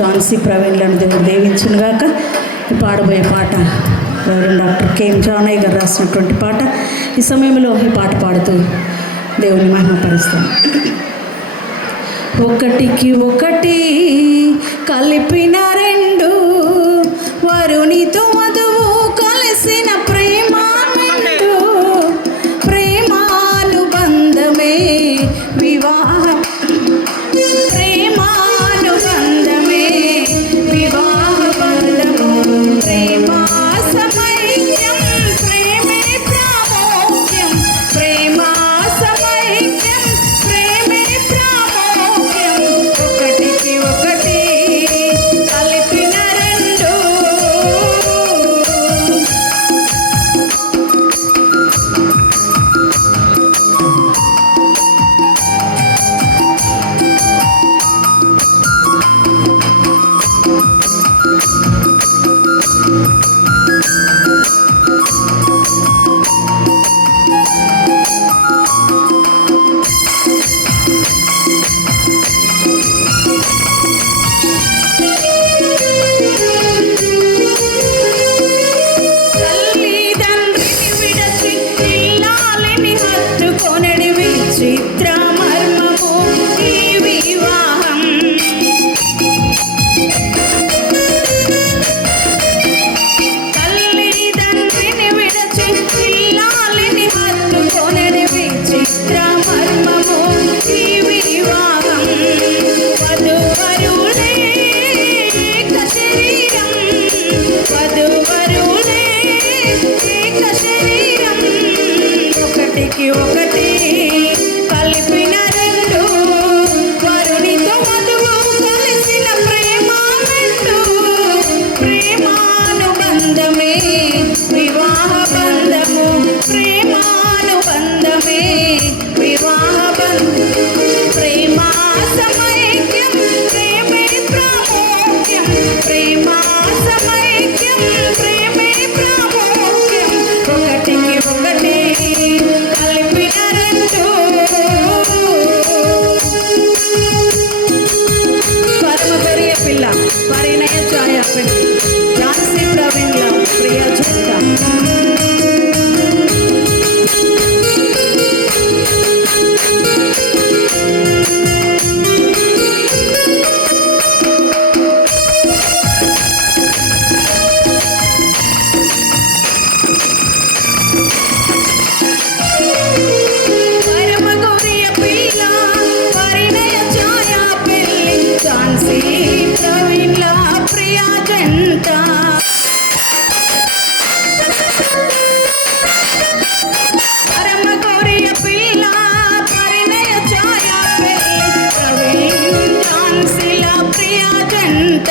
ఝాన్సీ ప్రవీణ్లను దేవుడు దీవించునుగాక. ఈ పాడబోయే పాట డాక్టర్ కెఎం జానయ్య గారు రాసినటువంటి పాట. ఈ సమయంలో ఈ పాట పాడుతూ దేవుని మహిమపరుస్తాం. ఒకటికి ఒకటి కలిపిన రెండు, వరునితో వధువు కలిసిన ప్రేమానుబంధమే వివాహం. ప్రేమానుబంధమే వివాహ బంధము. ప్రేమా సమైక్యం ప్రేమే ప్రాముఖ్యం. ప్రేమా సమైక్యం ప్రేమే ప్రాముఖ్యం. ఒకటికి ఒకటి కలిపిన రెండు. ఒకటికి ఒకటి కలిపిన రెండు, వరునితో వధువు కలిసిన ప్రేమానుబంధు. ప్రేమానుబంధమే వివాహ బంధము. ప్రేమానుబంధమే వివాహ బంధం. ప్రేమా సమైక్యం ప్రేమే ప్రాముఖ్యం. ప్రేమా సమైక్యం ప్రేమే ప్రాముఖ్యం. ఒకటికి ఒకటి కలిపిన రెండు. పరమగరియ పిల్ల పరిణయ ఛాయ ఝాన్సీ ప్రవీణ్ల ప్రియ జంట. ప్రియ జంట.